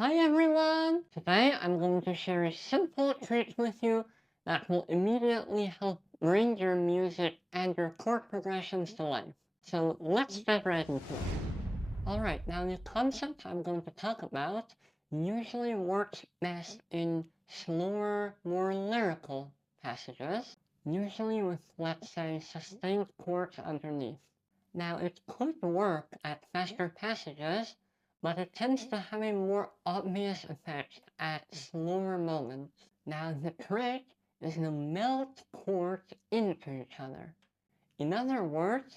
Hi everyone! Today I'm going to share a simple trick with you that will immediately help bring your music and your chord progressions to life. So let's get right into it. Alright, now the concept I'm going to talk about usually works best in slower, more lyrical passages, usually with, let's say, sustained chords underneath. Now, it could work at faster passages, but it tends to have a more obvious effect at slower moments. Now, the trick is to melt chords into each other. In other words,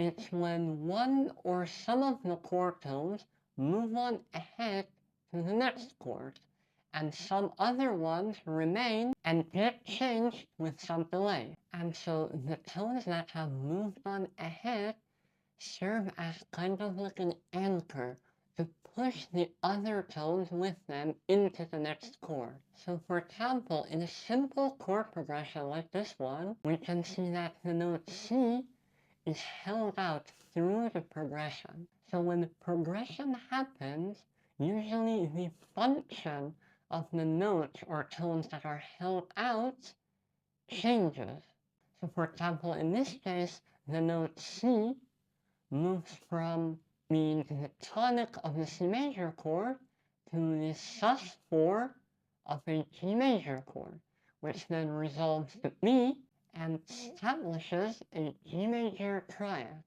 it's when one or some of the chord tones move on ahead to the next chord, and some other ones remain and get changed with some delay. And so the tones that have moved on ahead serve as kind of like an anchor to push the other tones with them into the next chord. So for example, in a simple chord progression like this one, we can see that the note C is held out through the progression. So when the progression happens, usually the function of the notes or tones that are held out changes. So for example, in this case, the note C moves from being the tonic of the C major chord to the sus4 of a G major chord, which then resolves to B and establishes a G major triad.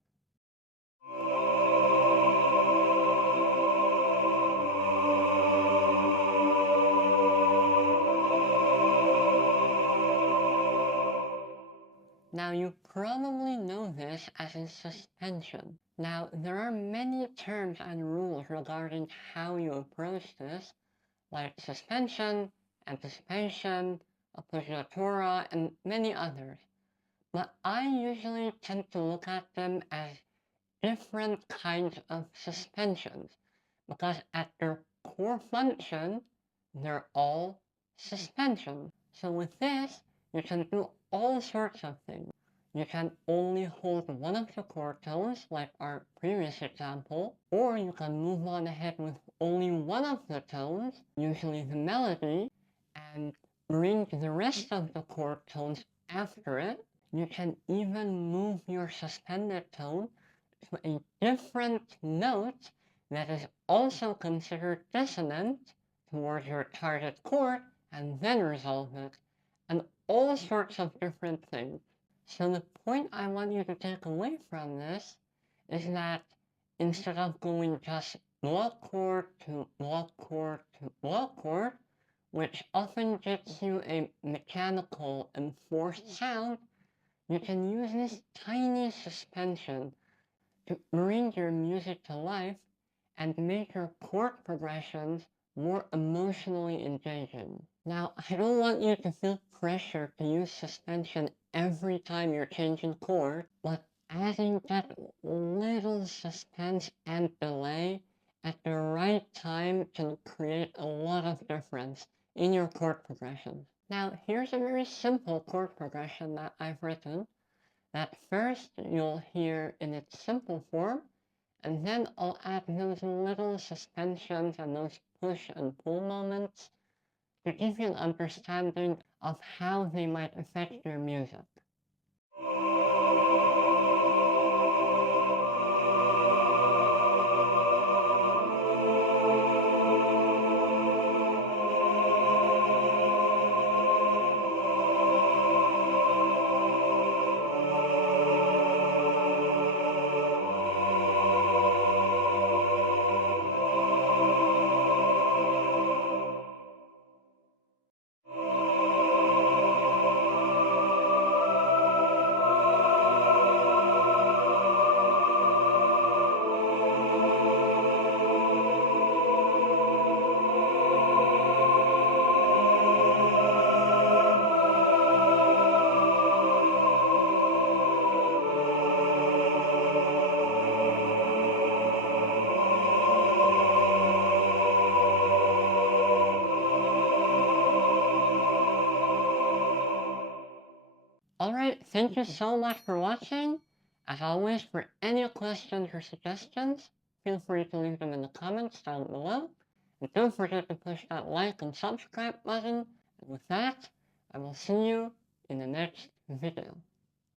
Now you probably know this as a suspension. Now there are many terms and rules regarding how you approach this, like suspension, anticipation, appoggiatura, and many others. But I usually tend to look at them as different kinds of suspensions, because at their core function, they're all suspensions. So with this, you can do all sorts of things. You can only hold one of the chord tones, like our previous example, or you can move on ahead with only one of the tones, usually the melody, and bring the rest of the chord tones after it. You can even move your suspended tone to a different note that is also considered dissonant towards your target chord and then resolve it, and all sorts of different things. So the point I want you to take away from this is that instead of going just block chord to block chord to block chord, which often gets you a mechanical and forced sound, you can use this tiny suspension to bring your music to life and make your chord progressions more emotionally engaging. Now, I don't want you to feel pressure to use suspension every time you're changing chord, but adding that little suspense and delay at the right time can create a lot of difference in your chord progressions. Now, here's a very simple chord progression that I've written that first you'll hear in its simple form, and then I'll add those little suspensions and those push and pull moments to give you an understanding of how they might affect your music. Alright, thank you so much for watching. As always, for any questions or suggestions, feel free to leave them in the comments down below. And don't forget to push that like and subscribe button. And with that, I will see you in the next video.